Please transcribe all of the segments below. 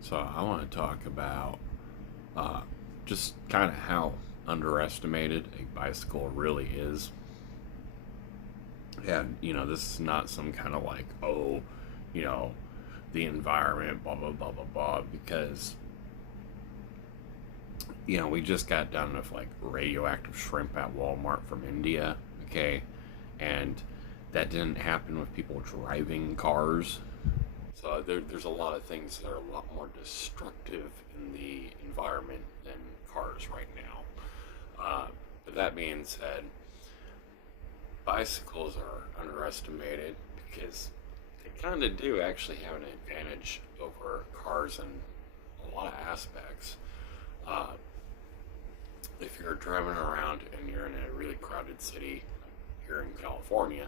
So I want to talk about uh, just kind of how underestimated a bicycle really is. And, this is not some kind of like, oh, you know, the environment, blah, blah, blah, blah, blah, because, we just got done with like radioactive shrimp at Walmart from India, okay? And that didn't happen with people driving cars. So there's a lot of things that are a lot more destructive in the environment than cars right now. But that being said, bicycles are underestimated because they kind of do actually have an advantage over cars in a lot of aspects. Uh, if you're driving around and you're in a really crowded city here in California,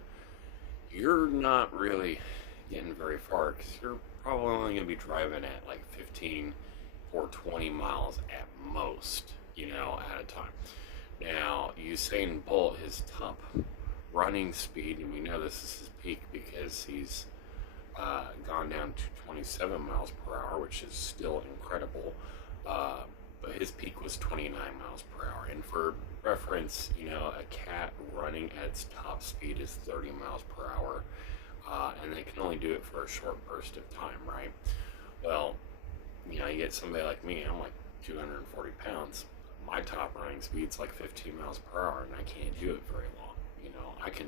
you're not really getting very far because you're probably only going to be driving at like 15 or 20 miles at most, at a time. Now, Usain Bolt, his top running speed, and we know this is his peak because he's gone down to 27 miles per hour, which is still incredible. But his peak was 29 miles per hour. And for reference, a cat running at its top speed is 30 miles per hour. And they can only do it for a short burst of time, right? Well, you get somebody like me, I'm like 240 pounds. My top running speed's like 15 miles per hour, and I can't do it very long. I can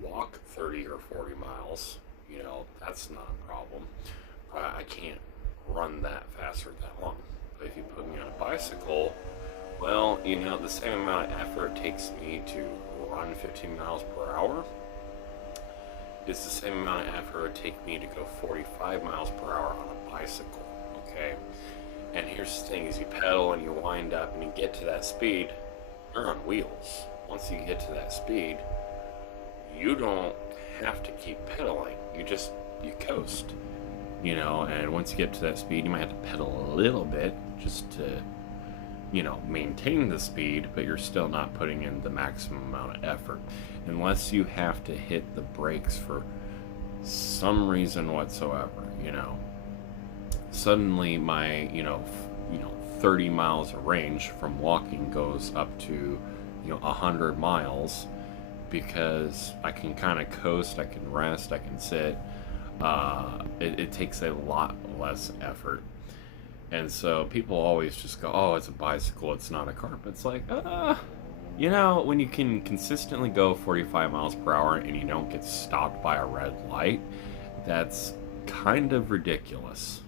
walk 30 or 40 miles, that's not a problem. But I can't run that fast or that long. But if you put me on a bicycle, well, the same amount of effort it takes me to run 15 miles per hour is the same amount of effort it would take me to go 45 miles per hour on a bicycle, okay? And here's the thing, is you pedal and you wind up and you get to that speed, you're on wheels. Once you get to that speed, you don't have to keep pedaling. You coast, and once you get to that speed, you might have to pedal a little bit just to, maintain the speed, but you're still not putting in the maximum amount of effort. Unless you have to hit the brakes for some reason whatsoever, Suddenly my, 30 miles of range from walking goes up to, 100 miles because I can kind of coast, I can rest, I can sit. It takes a lot less effort. And so people always just go, oh, it's a bicycle, it's not a car. But it's like, when you can consistently go 45 miles per hour and you don't get stopped by a red light, that's kind of ridiculous.